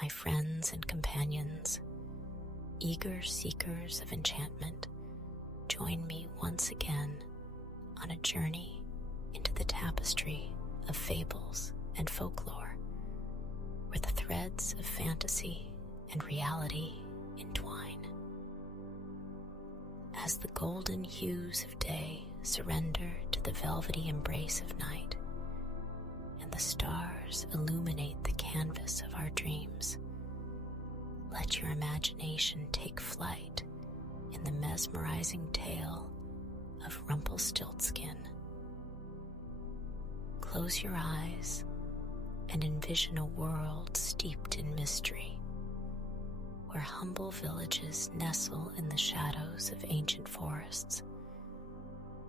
My friends and companions, eager seekers of enchantment, join me once again on a journey into the tapestry of fables and folklore, where the threads of fantasy and reality entwine. As the golden hues of day surrender to the velvety embrace of night, and the stars illuminate the canvas of our dreams, let your imagination take flight in the mesmerizing tale of Rumpelstiltskin. Close your eyes and envision a world steeped in mystery, where humble villages nestle in the shadows of ancient forests,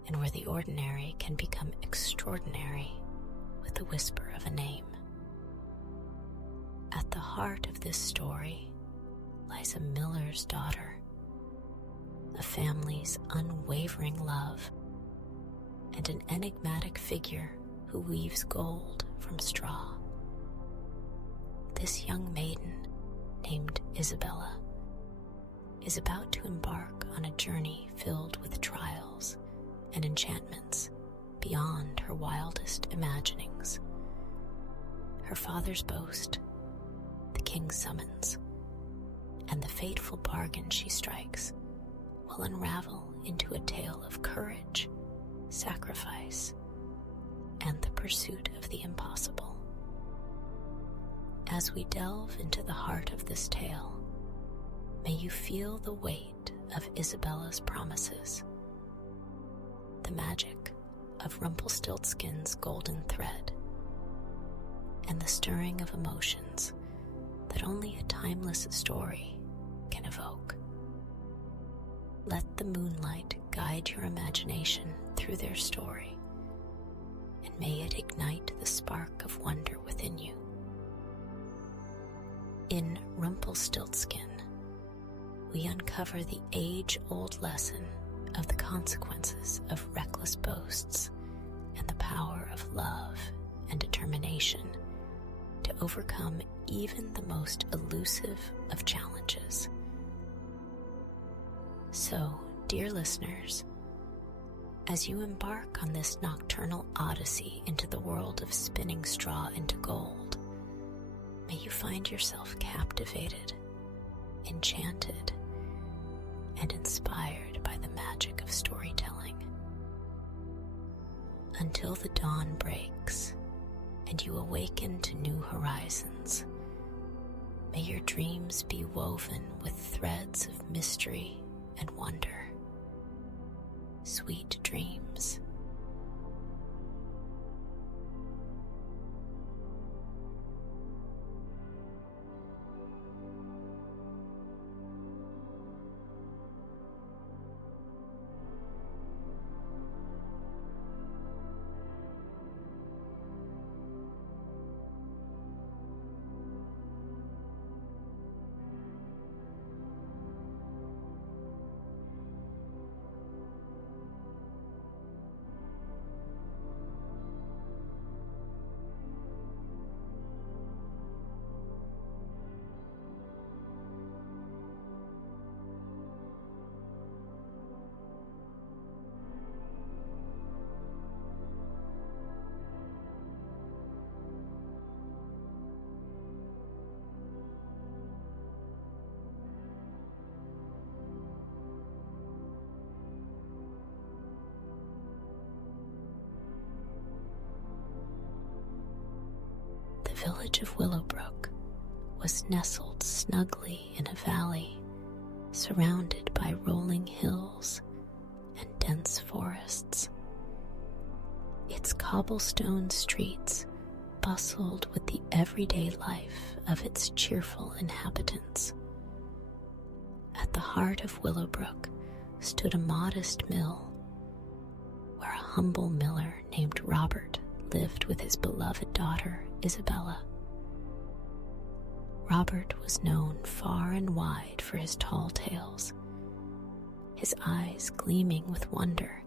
and where the ordinary can become extraordinary with the whisper of a name. At the heart of this story lies a miller's daughter, a family's unwavering love, and an enigmatic figure who weaves gold from straw. This young maiden, named Isabella, is about to embark on a journey filled with trials and enchantments beyond her wildest imaginings. Her father's boast, the king's summons, and the fateful bargain she strikes will unravel into a tale of courage, sacrifice, and the pursuit of the impossible. As we delve into the heart of this tale, may you feel the weight of Isabella's promises, the magic of Rumpelstiltskin's golden thread, and the stirring of emotions that only a timeless story can evoke. Let the moonlight guide your imagination through their story, and may it ignite the spark of wonder within you. In Rumpelstiltskin, we uncover the age-old lesson of the consequences of reckless boasts and the power of love and determination to overcome even the most elusive of challenges. So, dear listeners, as you embark on this nocturnal odyssey into the world of spinning straw into gold, may you find yourself captivated, enchanted, and inspired by the magic of storytelling. Until the dawn breaks and you awaken to new horizons, may your dreams be woven with threads of mystery and wonder. Sweet dreams. The village of Willowbrook was nestled snugly in a valley surrounded by rolling hills and dense forests. Its cobblestone streets bustled with the everyday life of its cheerful inhabitants. At the heart of Willowbrook stood a modest mill, where a humble miller named Robert lived with his beloved daughter, Isabella. Robert was known far and wide for his tall tales, his eyes gleaming with wonder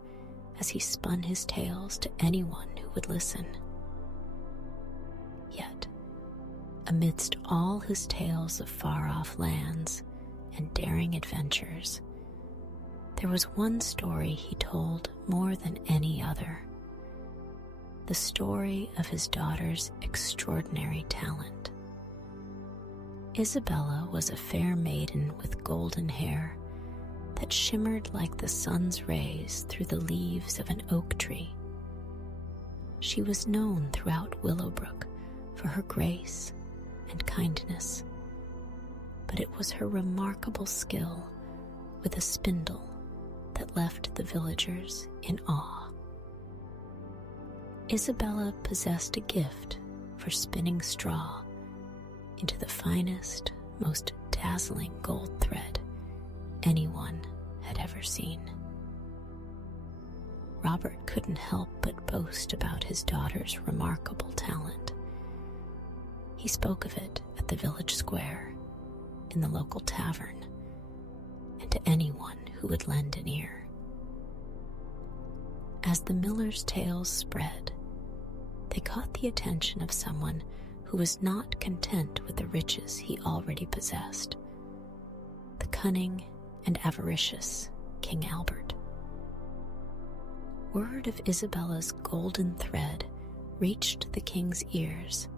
as he spun his tales to anyone who would listen. Yet, Amidst all his tales of far-off lands and daring adventures, there was one story he told more than any other. The story of his daughter's extraordinary talent. Isabella was a fair maiden with golden hair that shimmered like the sun's rays through the leaves of an oak tree. She was known throughout Willowbrook for her grace and kindness, but it was her remarkable skill with a spindle that left the villagers in awe. Isabella possessed a gift for spinning straw into the finest, most dazzling gold thread anyone had ever seen. Robert couldn't help but boast about his daughter's remarkable talent. He spoke of it at the village square, in the local tavern, and to anyone who would lend an ear. As the miller's tales spread, they caught the attention of someone who was not content with the riches he already possessed, the cunning and avaricious King Albert. Word of Isabella's golden thread reached the king's ears,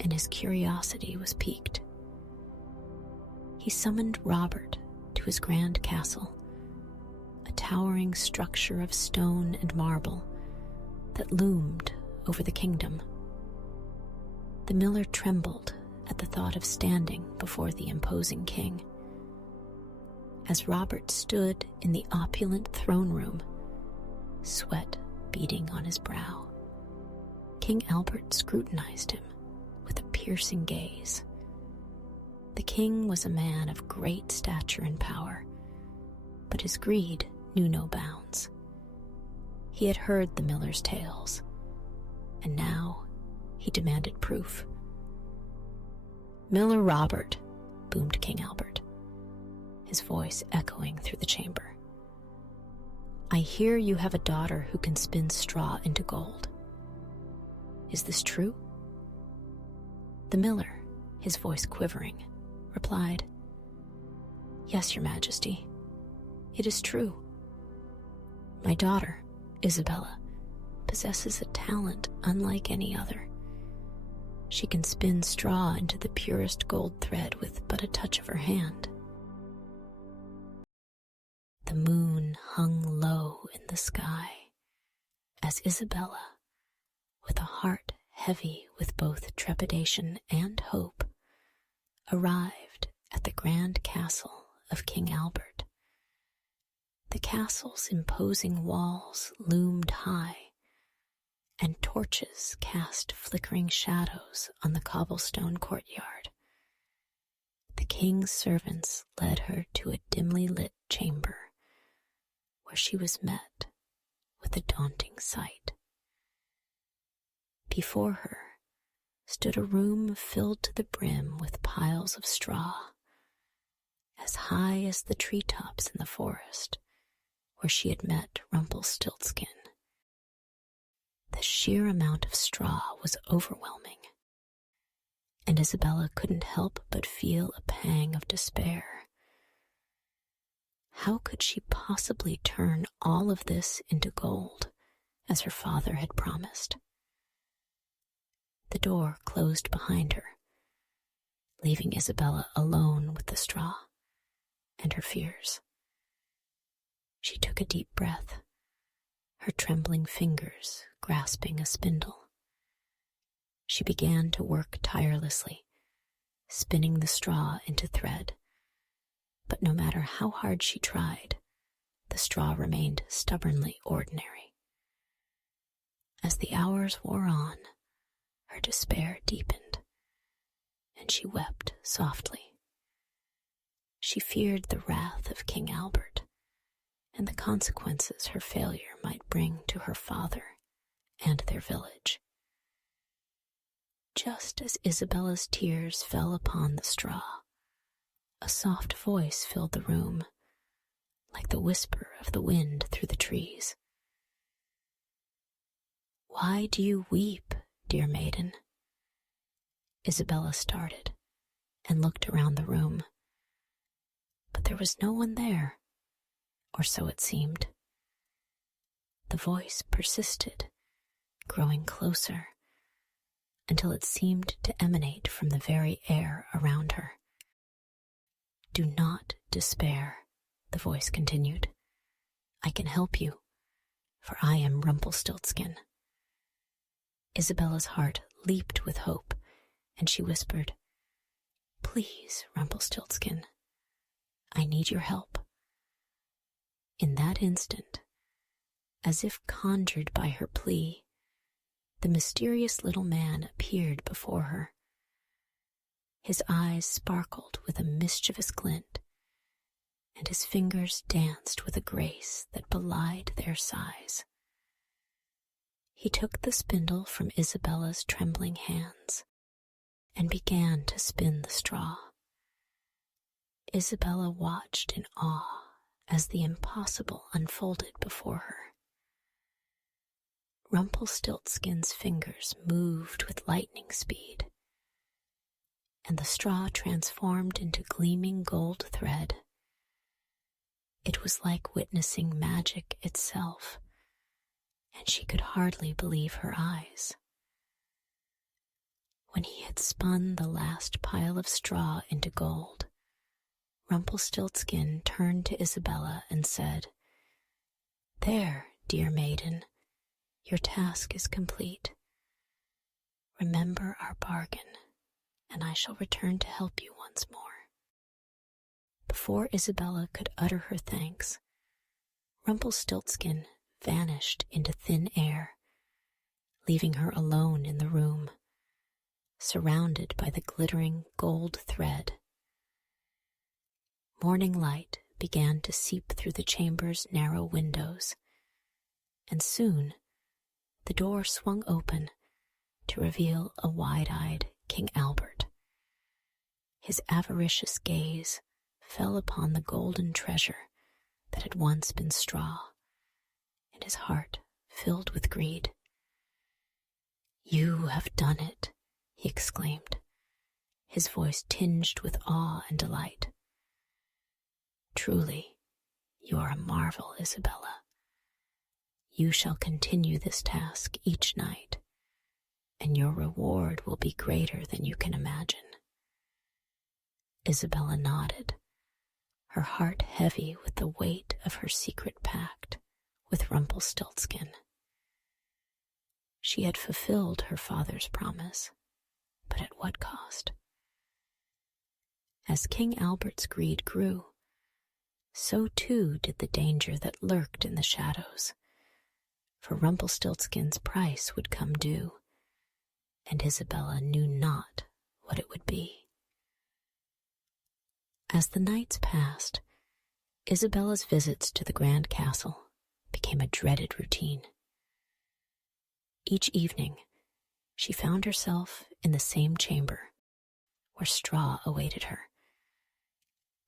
and his curiosity was piqued. He summoned Robert to his grand castle, a towering structure of stone and marble that loomed over the kingdom. The miller trembled at the thought of standing before the imposing king. As Robert stood in the opulent throne room, sweat beading on his brow, King Albert scrutinized him with a piercing gaze. The king was a man of great stature and power, but his greed knew no bounds. He had heard the miller's tales, and now he demanded proof. "Miller Robert," boomed King Albert, his voice echoing through the chamber, "I hear you have a daughter who can spin straw into gold. Is this true?" The miller, his voice quivering, replied, "Yes, your majesty, it is true. My daughter, Isabella, possesses a talent unlike any other. She can spin straw into the purest gold thread with but a touch of her hand." The moon hung low in the sky as Isabella, with a heart heavy with both trepidation and hope, arrived at the grand castle of King Albert. The castle's imposing walls loomed high, and torches cast flickering shadows on the cobblestone courtyard. The king's servants led her to a dimly lit chamber, where she was met with a daunting sight. Before her stood a room filled to the brim with piles of straw, as high as the treetops in the forest where she had met Rumpelstiltskin. The sheer amount of straw was overwhelming, and Isabella couldn't help but feel a pang of despair. How could she possibly turn all of this into gold, as her father had promised? The door closed behind her, leaving Isabella alone with the straw and her fears. She took a deep breath, her trembling fingers grasping a spindle. She began to work tirelessly, spinning the straw into thread. But no matter how hard she tried, the straw remained stubbornly ordinary. As the hours wore on, her despair deepened, and she wept softly. She feared the wrath of King Albert and the consequences her failure might bring to her father and their village. Just as Isabella's tears fell upon the straw, a soft voice filled the room, like the whisper of the wind through the trees. "Why do you weep, dear maiden? Isabella started and looked around the room, but there was no one there, or so it seemed. The voice persisted, growing closer, until it seemed to emanate from the very air around her. "Do not despair," the voice continued. "I can help you, for I am Rumpelstiltskin." Isabella's heart leaped with hope, and she whispered, "Please, Rumpelstiltskin, I need your help." In that instant, as if conjured by her plea, the mysterious little man appeared before her. His eyes sparkled with a mischievous glint, and his fingers danced with a grace that belied their size. He took the spindle from Isabella's trembling hands and began to spin the straw. Isabella watched in awe as the impossible unfolded before her. Rumpelstiltskin's fingers moved with lightning speed, and the straw transformed into gleaming gold thread. It was like witnessing magic itself, and she could hardly believe her eyes. When he had spun the last pile of straw into gold, Rumpelstiltskin turned to Isabella and said, "There, dear maiden, your task is complete. Remember our bargain, and I shall return to help you once more." Before Isabella could utter her thanks, Rumpelstiltskin vanished into thin air, leaving her alone in the room, surrounded by the glittering gold thread. Morning light began to seep through the chamber's narrow windows, and soon the door swung open to reveal a wide-eyed King Albert. His avaricious gaze fell upon the golden treasure that had once been straw, and his heart filled with greed. "You have done it," he exclaimed, his voice tinged with awe and delight. "Truly, you are a marvel, Isabella. You shall continue this task each night, and your reward will be greater than you can imagine." Isabella nodded, her heart heavy with the weight of her secret pact with Rumpelstiltskin. She had fulfilled her father's promise, but at what cost? As King Albert's greed grew, so too did the danger that lurked in the shadows, for Rumpelstiltskin's price would come due, and Isabella knew not what it would be. As the nights passed, Isabella's visits to the grand castle became a dreaded routine. Each evening, she found herself in the same chamber, where straw awaited her,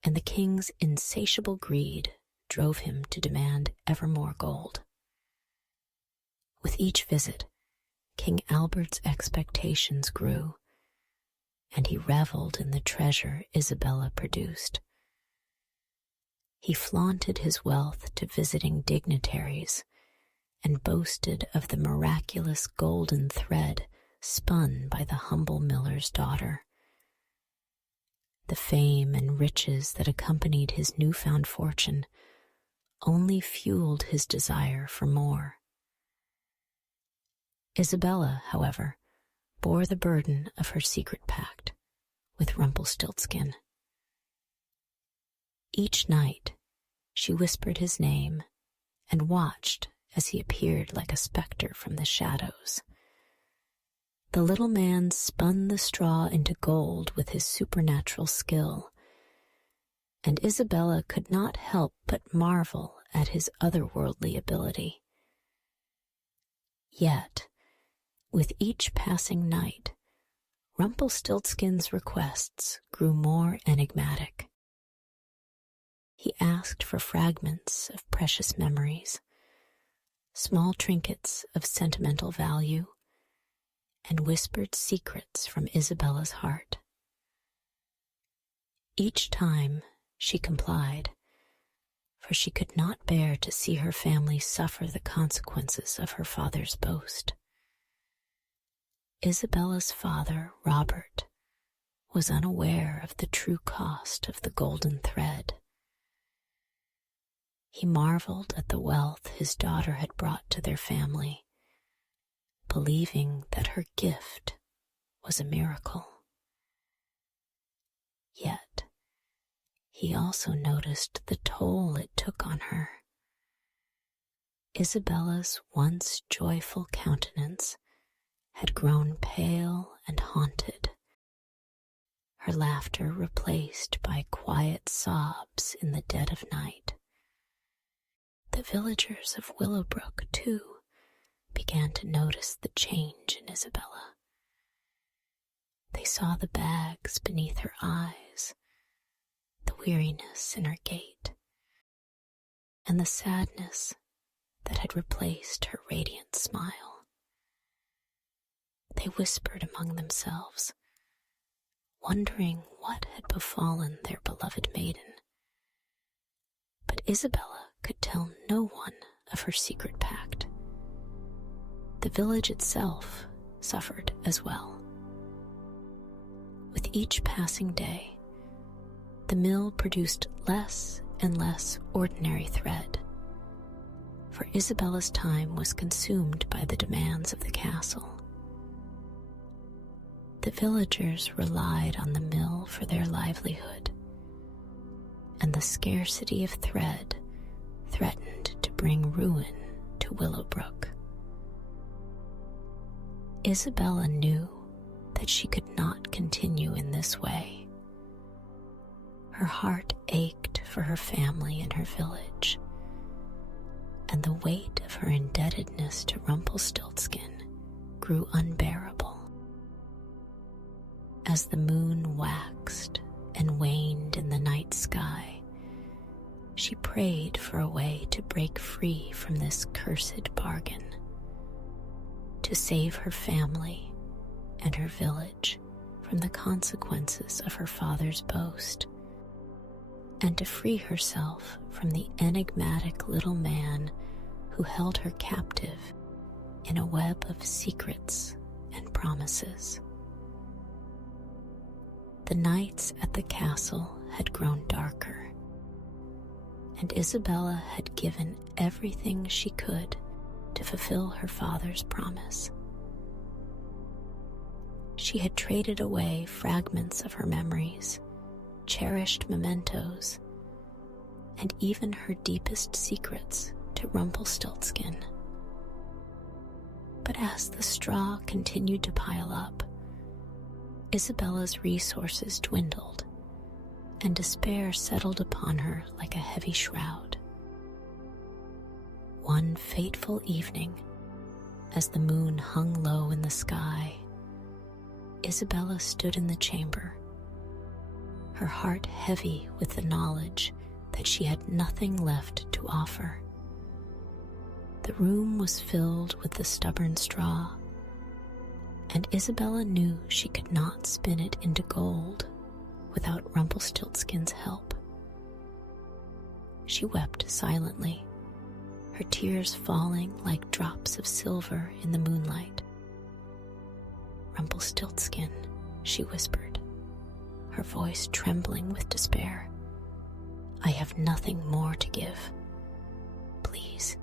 and the king's insatiable greed drove him to demand ever more gold. With each visit, King Albert's expectations grew, and he reveled in the treasure Isabella produced. He flaunted his wealth to visiting dignitaries and boasted of the miraculous golden thread spun by the humble miller's daughter. The fame and riches that accompanied his newfound fortune only fueled his desire for more. Isabella, however, bore the burden of her secret pact with Rumpelstiltskin. Each night, she whispered his name and watched as he appeared like a specter from the shadows. The little man spun the straw into gold with his supernatural skill, and Isabella could not help but marvel at his otherworldly ability. Yet, with each passing night, Rumpelstiltskin's requests grew more enigmatic. He asked for fragments of precious memories, small trinkets of sentimental value, and whispered secrets from Isabella's heart. Each time she complied, for she could not bear to see her family suffer the consequences of her father's boast. Isabella's father, Robert, was unaware of the true cost of the golden thread. He marveled at the wealth his daughter had brought to their family, believing that her gift was a miracle. Yet, he also noticed the toll it took on her. Isabella's once joyful countenance had grown pale and haunted, her laughter replaced by quiet sobs in the dead of night. The villagers of Willowbrook, too, began to notice the change in Isabella. They saw the bags beneath her eyes, the weariness in her gait, and the sadness that had replaced her radiant smile. They whispered among themselves, wondering what had befallen their beloved maiden. But Isabella could tell no one of her secret pact. The village itself suffered as well. With each passing day, the mill produced less and less ordinary thread, for Isabella's time was consumed by the demands of the castle. The villagers relied on the mill for their livelihood, and the scarcity of thread threatened to bring ruin to Willowbrook. Isabella knew that she could not continue in this way. Her heart ached for her family and her village, and the weight of her indebtedness to Rumpelstiltskin grew unbearable. As the moon waxed and waned in the night sky, she prayed for a way to break free from this cursed bargain, to save her family and her village from the consequences of her father's boast, and to free herself from the enigmatic little man who held her captive in a web of secrets and promises. The nights at the castle had grown darker, and Isabella had given everything she could to fulfill her father's promise. She had traded away fragments of her memories, cherished mementos, and even her deepest secrets to Rumpelstiltskin. But as the straw continued to pile up, Isabella's resources dwindled, and despair settled upon her like a heavy shroud. One fateful evening, as the moon hung low in the sky, Isabella stood in the chamber, her heart heavy with the knowledge that she had nothing left to offer. The room was filled with the stubborn straw, and Isabella knew she could not spin it into gold without Rumpelstiltskin's help. She wept silently, her tears falling like drops of silver in the moonlight. "Rumpelstiltskin," she whispered, her voice trembling with despair, "I have nothing more to give. Please,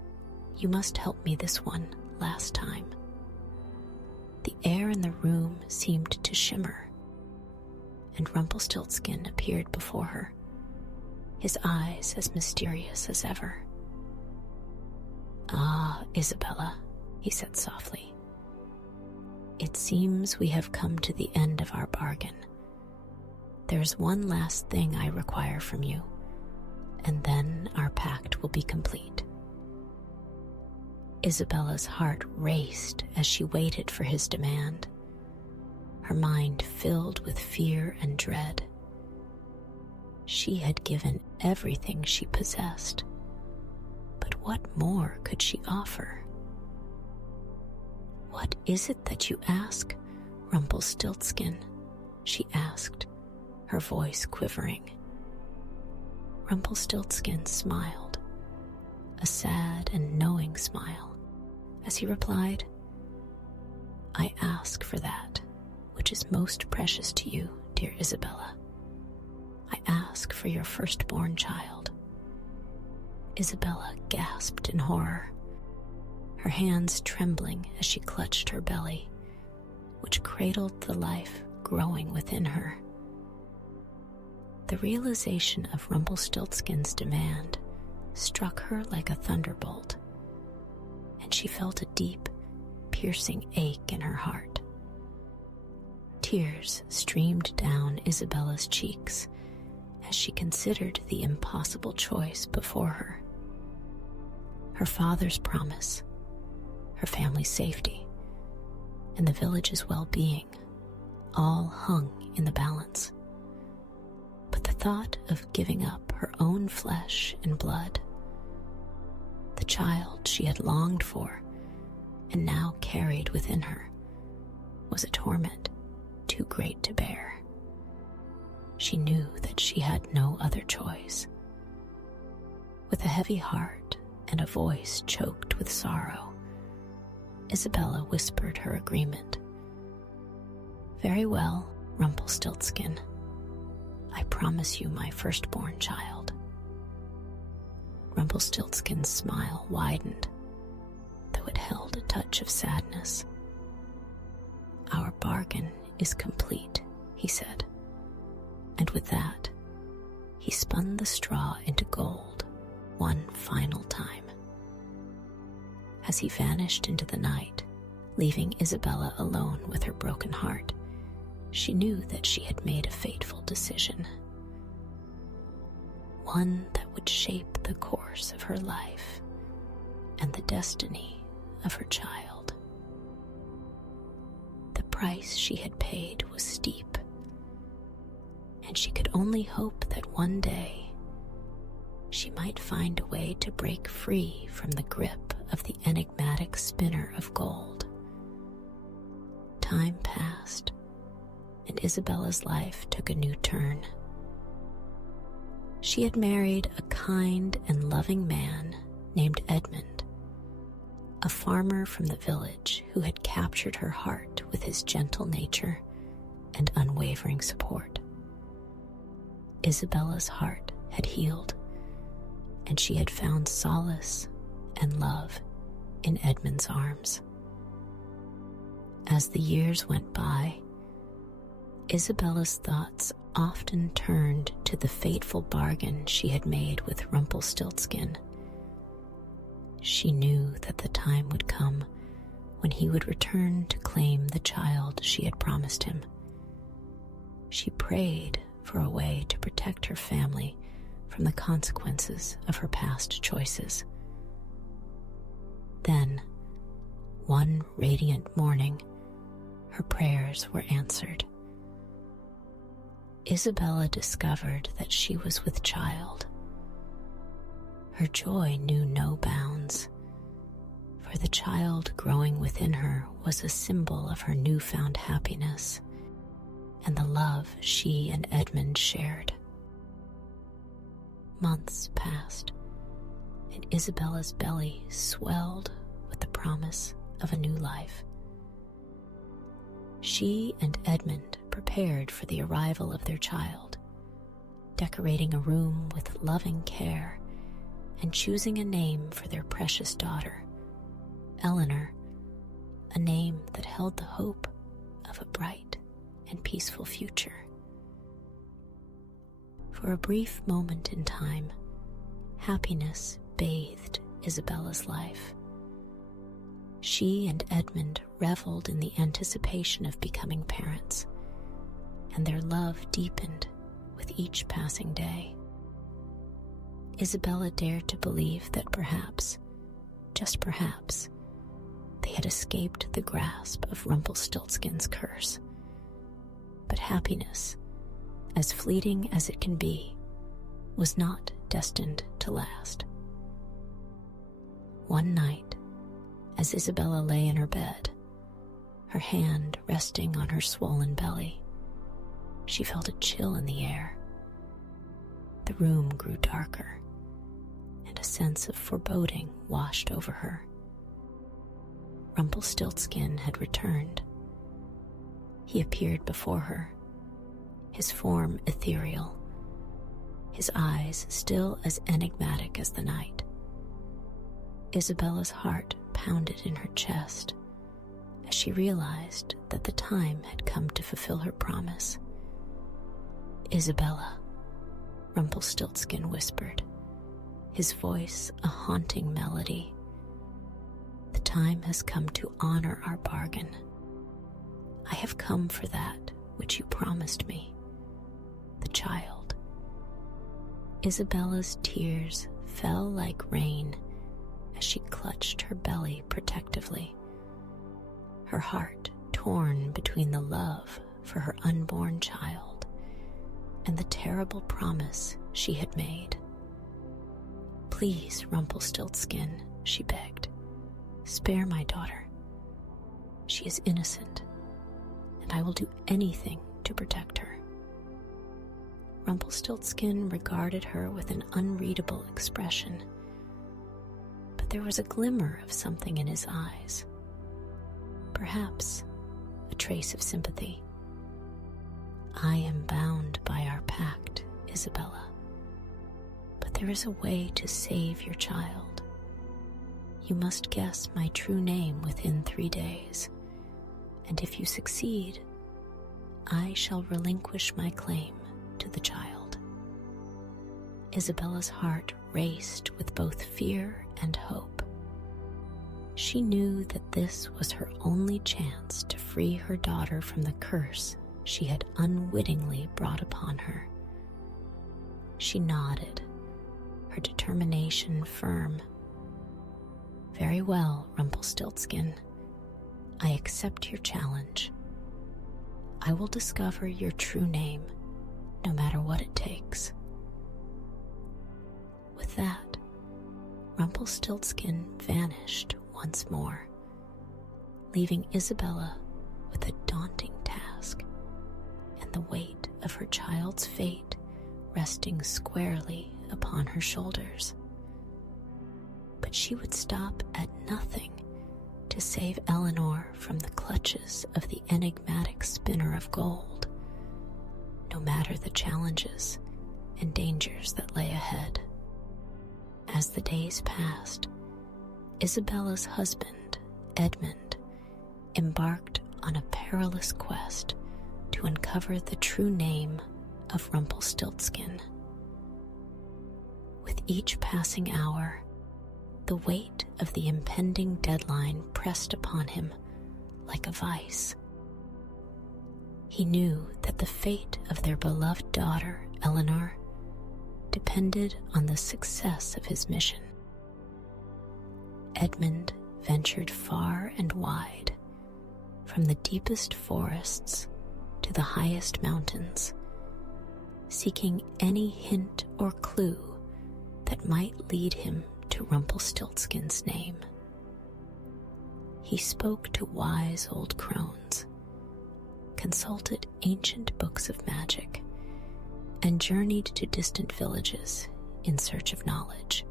you must help me this one last time." The air in the room seemed to shimmer, and Rumpelstiltskin appeared before her, his eyes as mysterious as ever. "Ah, Isabella," he said softly, "it seems we have come to the end of our bargain. There is one last thing I require from you, and then our pact will be complete." Isabella's heart raced as she waited for his demand, her mind filled with fear and dread. She had given everything she possessed, but what more could she offer? "What is it that you ask, Rumpelstiltskin?" she asked, her voice quivering. Rumpelstiltskin smiled, a sad and knowing smile, as he replied, "I ask for that which is most precious to you, dear Isabella. I ask for your firstborn child." Isabella gasped in horror, her hands trembling as she clutched her belly, which cradled the life growing within her. The realization of Rumpelstiltskin's demand struck her like a thunderbolt, and she felt a deep, piercing ache in her heart. Tears streamed down Isabella's cheeks as she considered the impossible choice before her. Her father's promise, her family's safety, and the village's well-being all hung in the balance. But the thought of giving up her own flesh and blood, the child she had longed for and now carried within her, was a torment too great to bear. She knew that she had no other choice. With a heavy heart and a voice choked with sorrow, Isabella whispered her agreement. "Very well, Rumpelstiltskin. I promise you my firstborn child." Rumpelstiltskin's smile widened, though it held a touch of sadness. "Our bargain is complete," he said, and with that, he spun the straw into gold one final time. As he vanished into the night, leaving Isabella alone with her broken heart, she knew that she had made a fateful decision, one that would shape the course of her life and the destiny of her child. The price she had paid was steep, and she could only hope that one day she might find a way to break free from the grip of the enigmatic spinner of gold. Time passed, and Isabella's life took a new turn. She had married a kind and loving man named Edmund, a farmer from the village who had captured her heart with his gentle nature and unwavering support. Isabella's heart had healed, and she had found solace and love in Edmund's arms. As the years went by, Isabella's thoughts often turned to the fateful bargain she had made with Rumpelstiltskin. She knew that the time would come when he would return to claim the child she had promised him. She prayed for a way to protect her family from the consequences of her past choices. Then, one radiant morning, her prayers were answered. Isabella discovered that she was with child. Her joy knew no bounds, for the child growing within her was a symbol of her newfound happiness and the love she and Edmund shared. Months passed, and Isabella's belly swelled with the promise of a new life. She and Edmund prepared for the arrival of their child, decorating a room with loving care and choosing a name for their precious daughter, Eleanor, a name that held the hope of a bright and peaceful future. For a brief moment in time, happiness bathed Isabella's life. She and Edmund reveled in the anticipation of becoming parents, and their love deepened with each passing day. Isabella dared to believe that perhaps, just perhaps, they had escaped the grasp of Rumpelstiltskin's curse. But happiness, as fleeting as it can be, was not destined to last. One night, as Isabella lay in her bed, her hand resting on her swollen belly. She felt a chill in the air. The room grew darker, and a sense of foreboding washed over her. Rumpelstiltskin had returned. He appeared before her, his form ethereal, his eyes still as enigmatic as the night. Isabella's heart pounded in her chest as she realized that the time had come to fulfill her promise. "Isabella," Rumpelstiltskin whispered, his voice a haunting melody. "The time has come to honor our bargain. I have come for that which you promised me, the child." Isabella's tears fell like rain as she clutched her belly protectively, her heart torn between the love for her unborn child and the terrible promise she had made. "Please, Rumpelstiltskin," she begged, "spare my daughter. She is innocent, and I will do anything to protect her." Rumpelstiltskin regarded her with an unreadable expression, but there was a glimmer of something in his eyes. Perhaps a trace of sympathy. "I am bound by our pact, Isabella, but there is a way to save your child. You must guess my true name within 3 days, and if you succeed, I shall relinquish my claim to the child." Isabella's heart raced with both fear and hope. She knew that this was her only chance to free her daughter from the curse she had unwittingly brought upon her. She nodded, her determination firm. "Very well, Rumpelstiltskin. I accept your challenge. I will discover your true name, no matter what it takes." With that, Rumpelstiltskin vanished once more, leaving Isabella with a daunting task and the weight of her child's fate resting squarely upon her shoulders. But she would stop at nothing to save Eleanor from the clutches of the enigmatic spinner of gold, no matter the challenges and dangers that lay ahead. As the days passed, Isabella's husband, Edmund, embarked on a perilous quest to uncover the true name of Rumpelstiltskin. With each passing hour, the weight of the impending deadline pressed upon him like a vice. He knew that the fate of their beloved daughter, Eleanor, depended on the success of his mission. Edmund ventured far and wide, from the deepest forests to the highest mountains, seeking any hint or clue that might lead him to Rumpelstiltskin's name. He spoke to wise old crones, consulted ancient books of magic, and journeyed to distant villages in search of knowledge.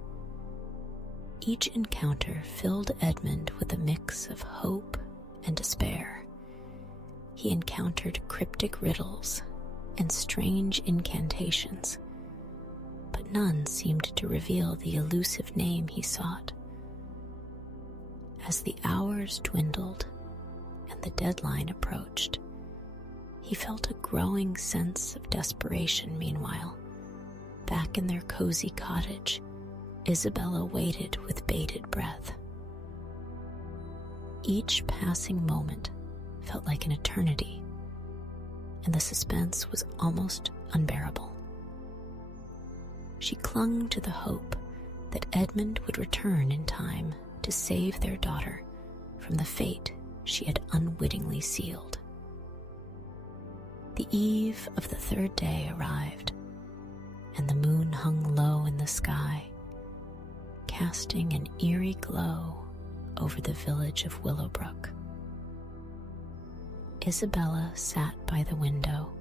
Each encounter filled Edmund with a mix of hope and despair. He encountered cryptic riddles and strange incantations, but none seemed to reveal the elusive name he sought. As the hours dwindled and the deadline approached, he felt a growing sense of desperation. Meanwhile, back in their cozy cottage, Isabella waited with bated breath. Each passing moment felt like an eternity, and the suspense was almost unbearable. She clung to the hope that Edmund would return in time to save their daughter from the fate she had unwittingly sealed. The eve of the 3rd day arrived, and the moon hung low in the sky, casting an eerie glow over the village of Willowbrook. Isabella sat by the window,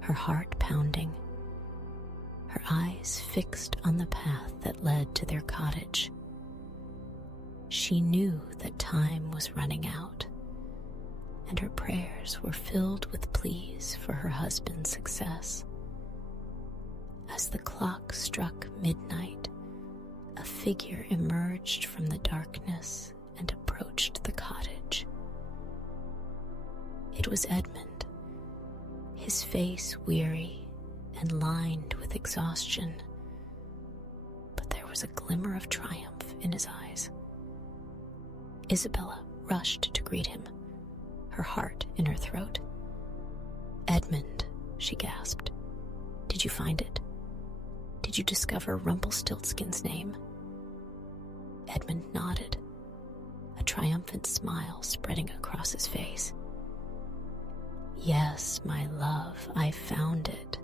her heart pounding, her eyes fixed on the path that led to their cottage. She knew that time was running out, and her prayers were filled with pleas for her husband's success. As the clock struck midnight, a figure emerged from the darkness and approached the cottage. It was Edmund, his face weary and lined with exhaustion, but there was a glimmer of triumph in his eyes. Isabella rushed to greet him, her heart in her throat. "Edmund," she gasped, "did you find it? Did you discover Rumpelstiltskin's name?" Edmund nodded, a triumphant smile spreading across his face. "Yes, my love, I found it.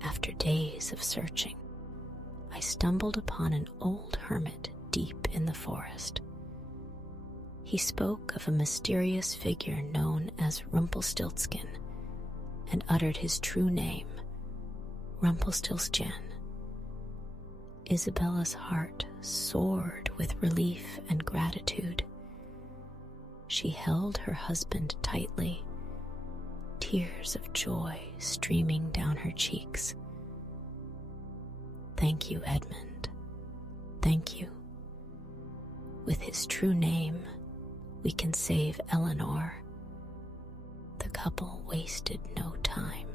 After days of searching, I stumbled upon an old hermit deep in the forest. He spoke of a mysterious figure known as Rumpelstiltskin and uttered his true name, Rumpelstiltskin." Isabella's heart soared with relief and gratitude. She held her husband tightly, tears of joy streaming down her cheeks. "Thank you, Edmund. Thank you. With his true name, we can save Eleanor." The couple wasted no time.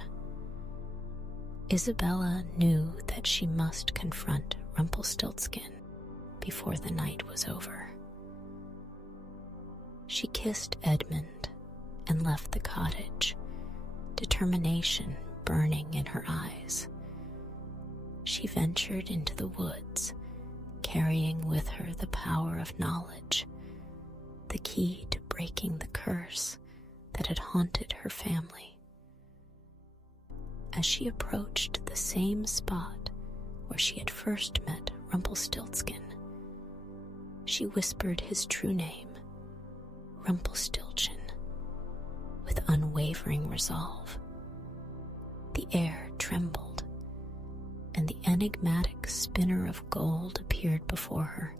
Isabella knew that she must confront Rumpelstiltskin before the night was over. She kissed Edmund and left the cottage, determination burning in her eyes. She ventured into the woods, carrying with her the power of knowledge, the key to breaking the curse that had haunted her family. As she approached the same spot where she had first met Rumpelstiltskin, she whispered his true name, Rumpelstiltskin, with unwavering resolve. The air trembled, and the enigmatic spinner of gold appeared before her,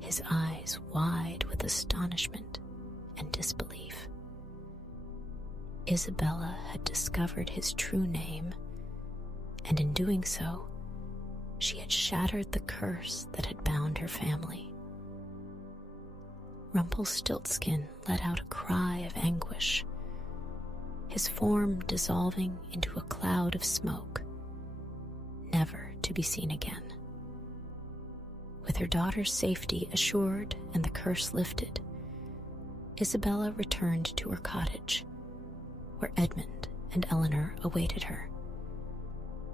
his eyes wide with astonishment and disbelief. Isabella had discovered his true name, and in doing so, she had shattered the curse that had bound her family. Rumpelstiltskin let out a cry of anguish, his form dissolving into a cloud of smoke, never to be seen again. With her daughter's safety assured and the curse lifted, Isabella returned to her cottage, where Edmund and Eleanor awaited her.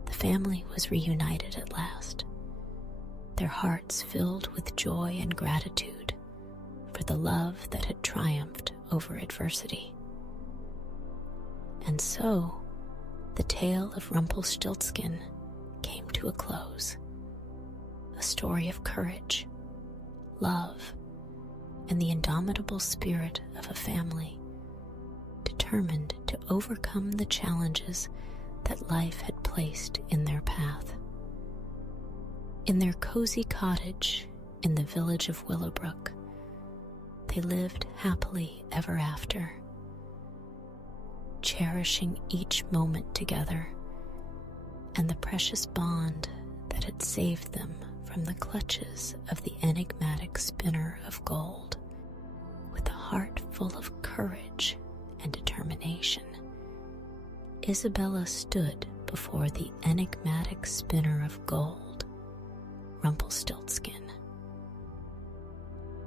The family was reunited at last, their hearts filled with joy and gratitude for the love that had triumphed over adversity. And so, the tale of Rumpelstiltskin came to a close, a story of courage, love, and the indomitable spirit of a family determined to overcome the challenges that life had placed in their path. In their cozy cottage in the village of Willowbrook, they lived happily ever after, cherishing each moment together and the precious bond that had saved them from the clutches of the enigmatic spinner of gold. With a heart full of courage and determination, Isabella stood before the enigmatic spinner of gold, Rumpelstiltskin.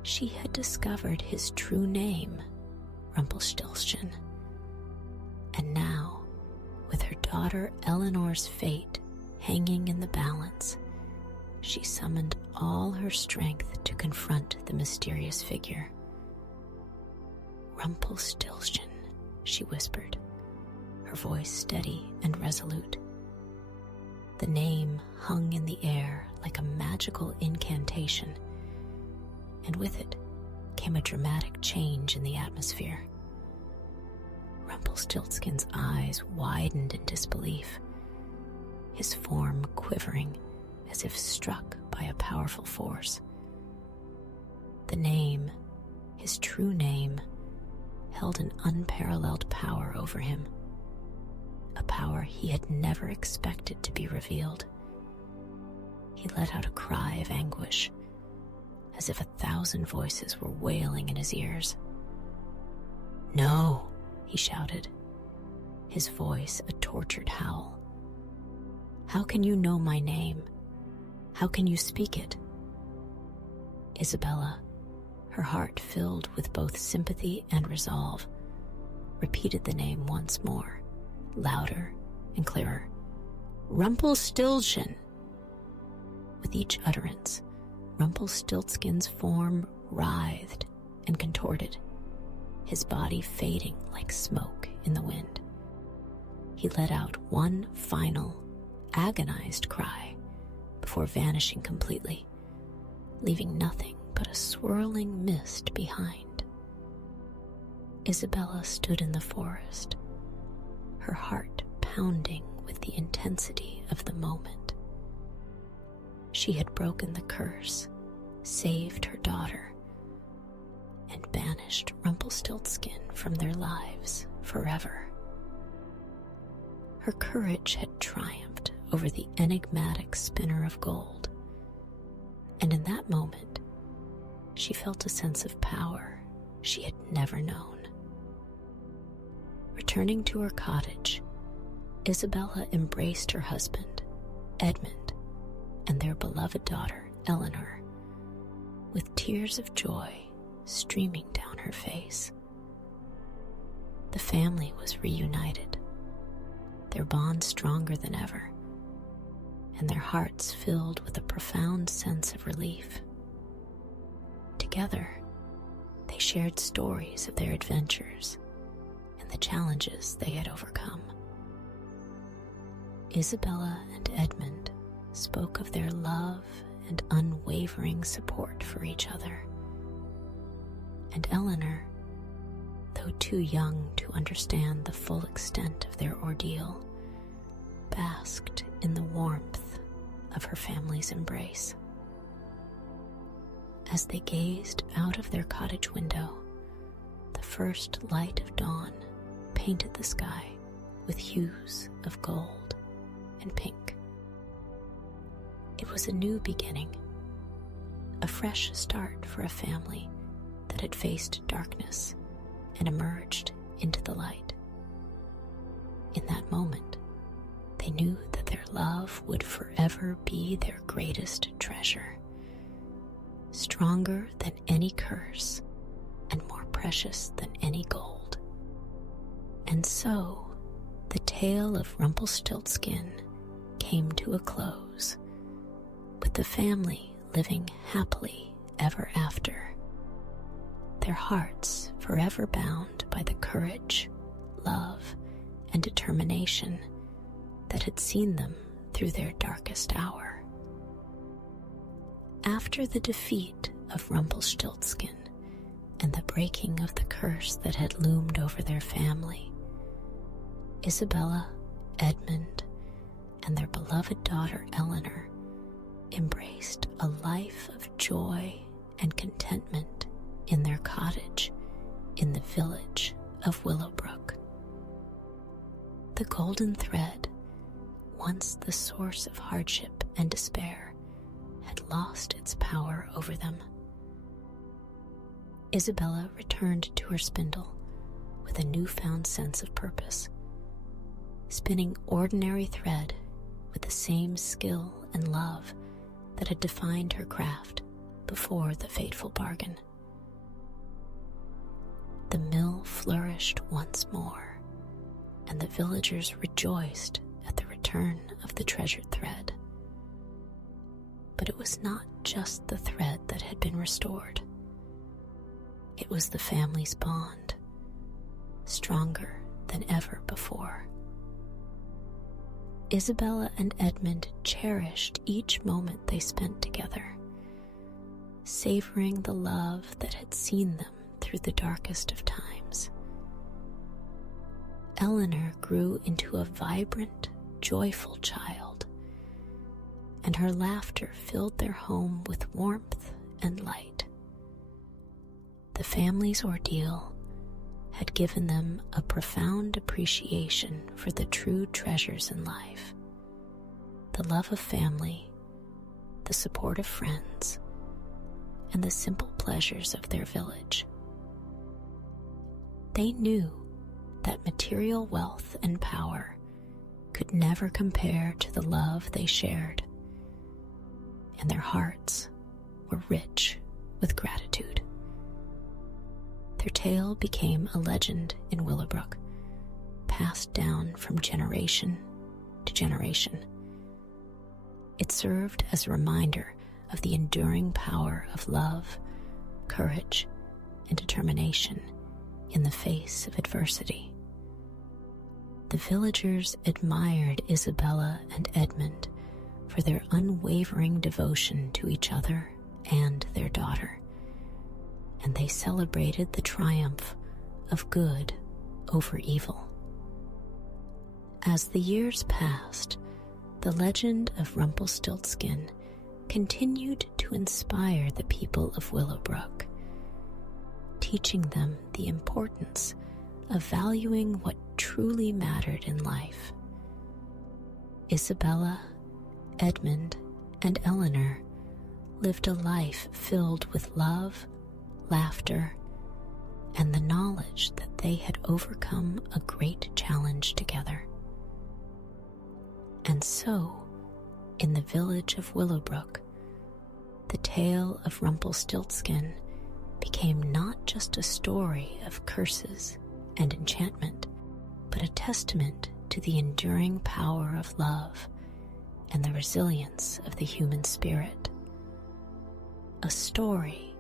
She had discovered his true name, Rumpelstiltskin, and now, with her daughter Eleanor's fate hanging in the balance, she summoned all her strength to confront the mysterious figure. "Rumpelstiltskin," she whispered, her voice steady and resolute. The name hung in the air like a magical incantation, and with it came a dramatic change in the atmosphere. Rumpelstiltskin's eyes widened in disbelief, his form quivering as if struck by a powerful force. The name, his true name, held an unparalleled power over him, a power he had never expected to be revealed. He let out a cry of anguish, as if 1,000 voices were wailing in his ears. "No!" he shouted, his voice a tortured howl. "How can you know my name? How can you speak it?" Isabella, her heart filled with both sympathy and resolve, repeated the name once more, louder and clearer. "Rumpelstiltskin!" With each utterance, Rumpelstiltskin's form writhed and contorted, his body fading like smoke in the wind. He let out one final, agonized cry before vanishing completely, leaving nothing but a swirling mist behind. Isabella stood in the forest, her heart pounding with the intensity of the moment. She had broken the curse, saved her daughter, and banished Rumpelstiltskin from their lives forever. Her courage had triumphed over the enigmatic spinner of gold, and in that moment, she felt a sense of power she had never known. Returning to her cottage, Isabella embraced her husband, Edmund, and their beloved daughter, Eleanor, with tears of joy streaming down her face. The family was reunited, their bond stronger than ever, and their hearts filled with a profound sense of relief. Together, they shared stories of their adventures and the challenges they had overcome. Isabella and Edmund spoke of their love and unwavering support for each other. And Eleanor, though too young to understand the full extent of their ordeal, basked in the warmth of her family's embrace. As they gazed out of their cottage window, the first light of dawn painted the sky with hues of gold and pink. It was a new beginning, a fresh start for a family that had faced darkness and emerged into the light. In that moment, they knew that their love would forever be their greatest treasure, stronger than any curse and more precious than any gold. And so, the tale of Rumpelstiltskin came to a close, with the family living happily ever after, their hearts forever bound by the courage, love, and determination that had seen them through their darkest hour. After the defeat of Rumpelstiltskin and the breaking of the curse that had loomed over their family, Isabella, Edmund, and their beloved daughter Eleanor embraced a life of joy and contentment in their cottage in the village of Willowbrook. The golden thread, once the source of hardship and despair, had lost its power over them. Isabella returned to her spindle with a newfound sense of purpose, spinning ordinary thread with the same skill and love that had defined her craft before the fateful bargain. The mill flourished once more, and the villagers rejoiced at the return of the treasured thread. But it was not just the thread that had been restored. It was the family's bond, stronger than ever before. Isabella and Edmund cherished each moment they spent together, savoring the love that had seen them through the darkest of times. Eleanor grew into a vibrant, joyful child, and her laughter filled their home with warmth and light. The family's ordeal had given them a profound appreciation for the true treasures in life: the love of family, the support of friends, and the simple pleasures of their village. They knew that material wealth and power could never compare to the love they shared, and their hearts were rich with gratitude. Their tale became a legend in Willowbrook, passed down from generation to generation. It served as a reminder of the enduring power of love, courage, and determination in the face of adversity. The villagers admired Isabella and Edmund for their unwavering devotion to each other and their daughter, and they celebrated the triumph of good over evil. As the years passed, the legend of Rumpelstiltskin continued to inspire the people of Willowbrook, teaching them the importance of valuing what truly mattered in life. Isabella, Edmund, and Eleanor lived a life filled with love, laughter, and the knowledge that they had overcome a great challenge together. And so, in the village of Willowbrook, the tale of Rumpelstiltskin became not just a story of curses and enchantment, but a testament to the enduring power of love and the resilience of the human spirit. A story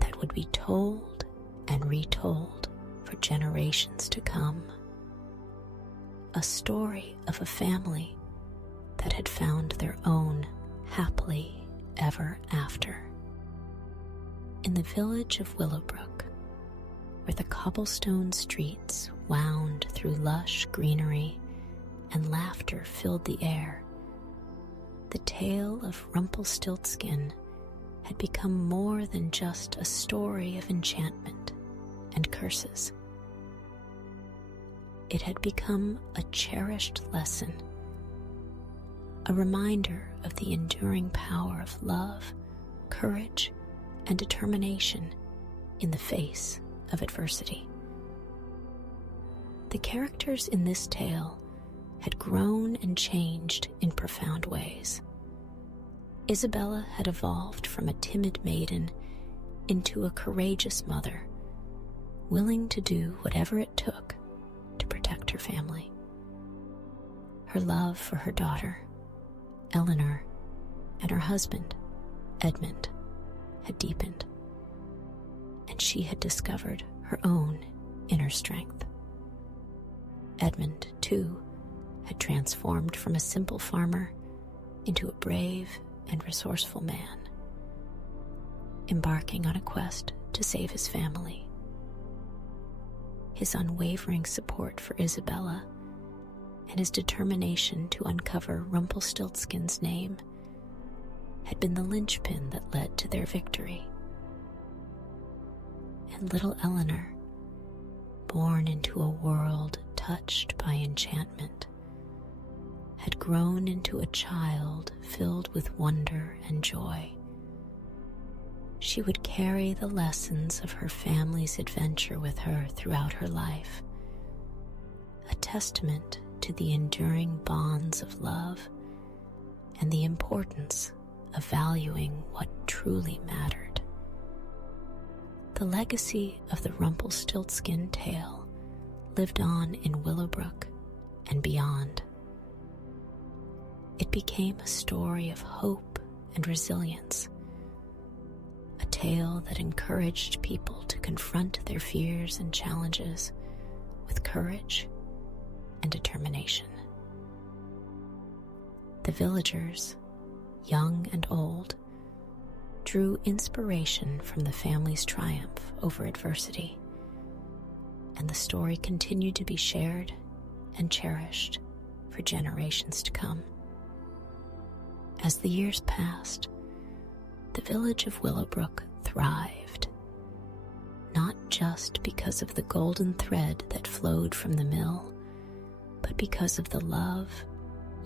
that would be told and retold for generations to come. A story of a family that had found their own happily ever after. In the village of Willowbrook, where the cobblestone streets wound through lush greenery and laughter filled the air, the tale of Rumpelstiltskin had become more than just a story of enchantment and curses. It had become a cherished lesson, a reminder of the enduring power of love, courage, and determination in the face of adversity. The characters in this tale had grown and changed in profound ways. Isabella had evolved from a timid maiden into a courageous mother, willing to do whatever it took to protect her family. Her love for her daughter, Eleanor, and her husband, Edmund, had deepened, and she had discovered her own inner strength. Edmund, too, had transformed from a simple farmer into a brave and resourceful man, embarking on a quest to save his family. His unwavering support for Isabella and his determination to uncover Rumpelstiltskin's name had been the linchpin that led to their victory. And little Eleanor, born into a world touched by enchantment, had grown into a child filled with wonder and joy. She would carry the lessons of her family's adventure with her throughout her life, a testament to the enduring bonds of love and the importance of valuing what truly mattered. The legacy of the Rumpelstiltskin tale lived on in Willowbrook and beyond. It became a story of hope and resilience, a tale that encouraged people to confront their fears and challenges with courage and determination. The villagers, young and old, drew inspiration from the family's triumph over adversity, and the story continued to be shared and cherished for generations to come. As the years passed, the village of Willowbrook thrived, not just because of the golden thread that flowed from the mill, but because of the love,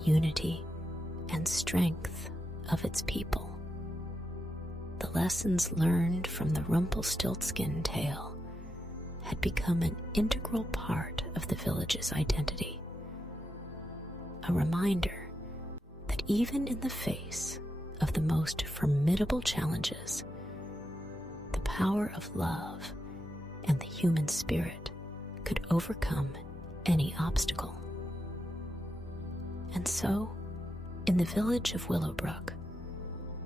unity, and strength of its people. The lessons learned from the Rumpelstiltskin tale had become an integral part of the village's identity, a reminder that even in the face of the most formidable challenges, the power of love and the human spirit could overcome any obstacle. And so, in the village of Willowbrook,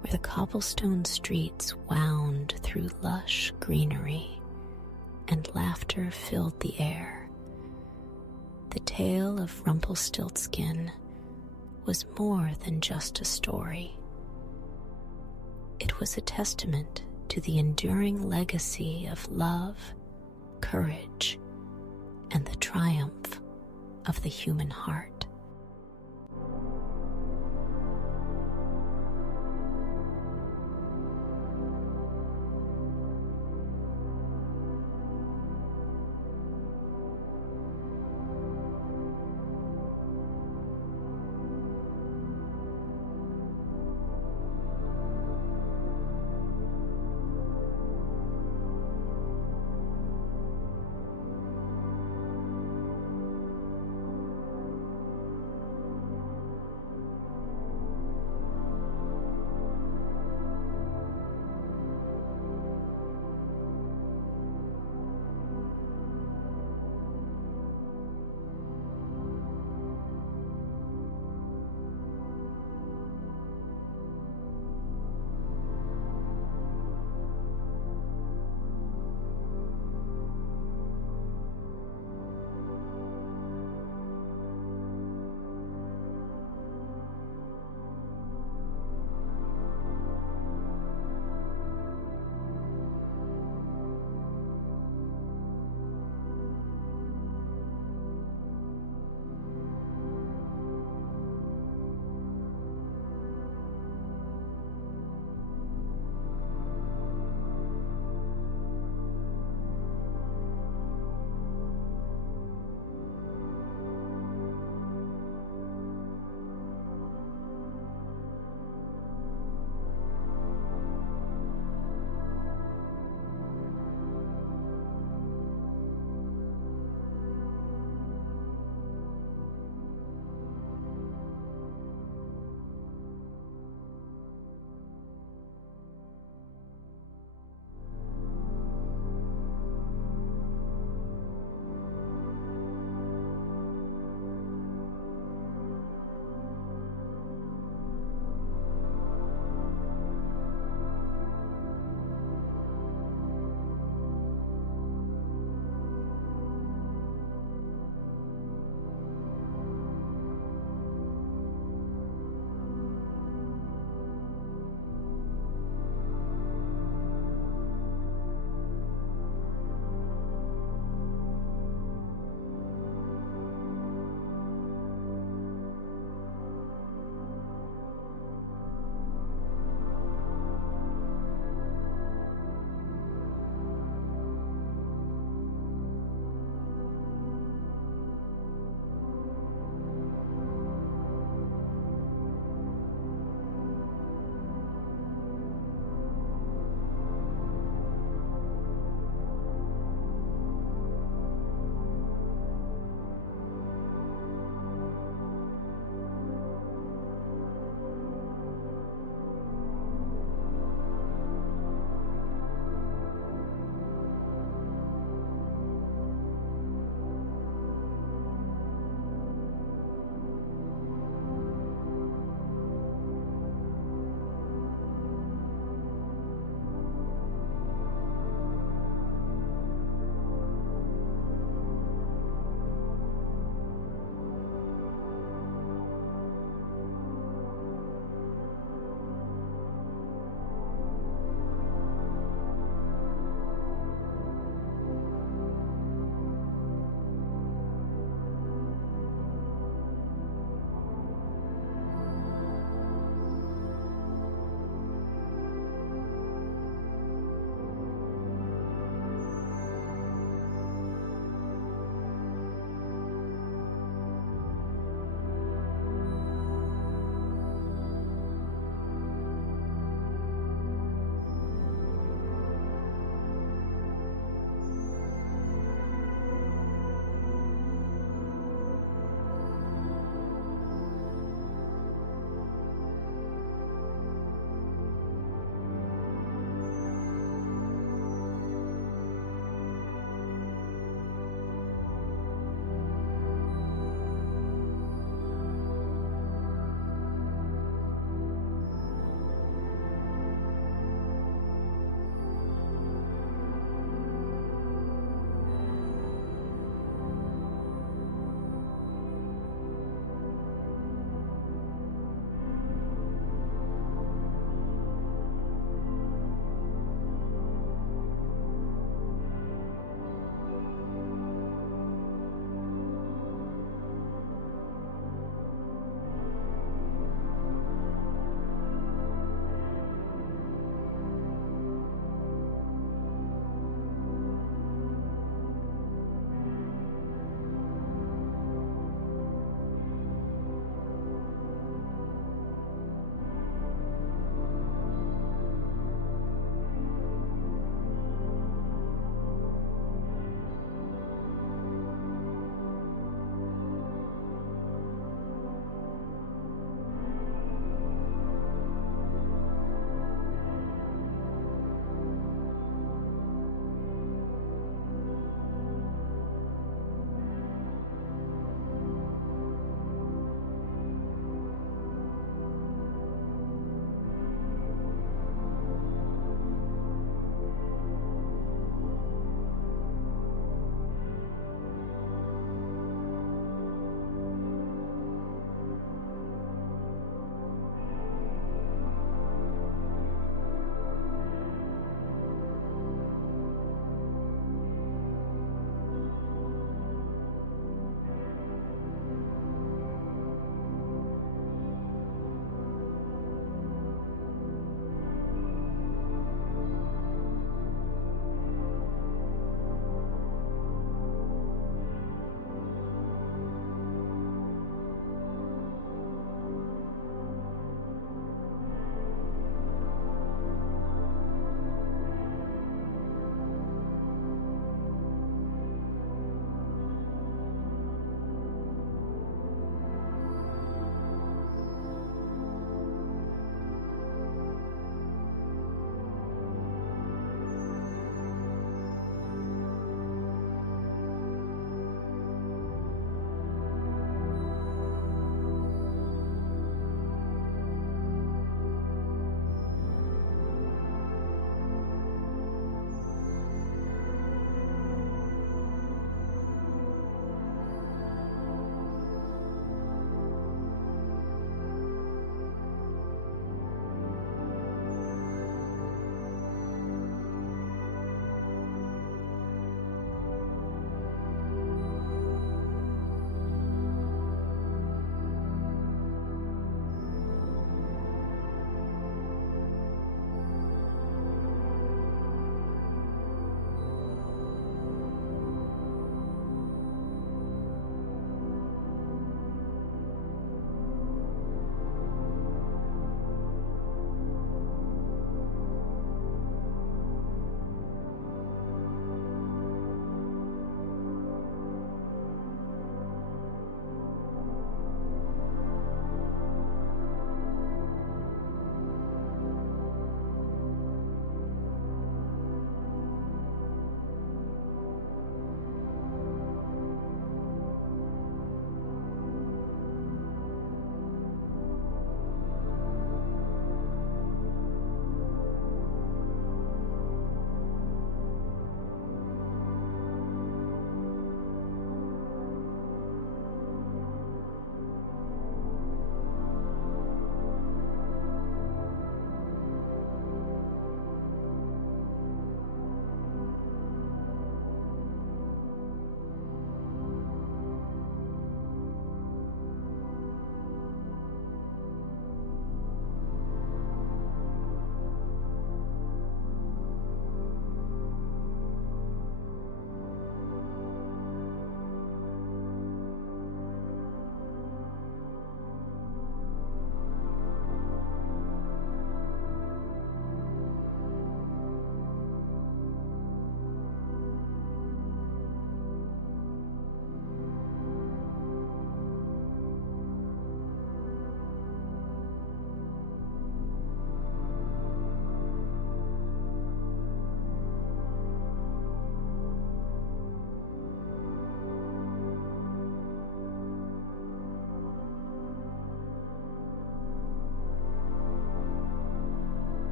where the cobblestone streets wound through lush greenery and laughter filled the air, the tale of Rumpelstiltskin was more than just a story. It was a testament to the enduring legacy of love, courage, and the triumph of the human heart.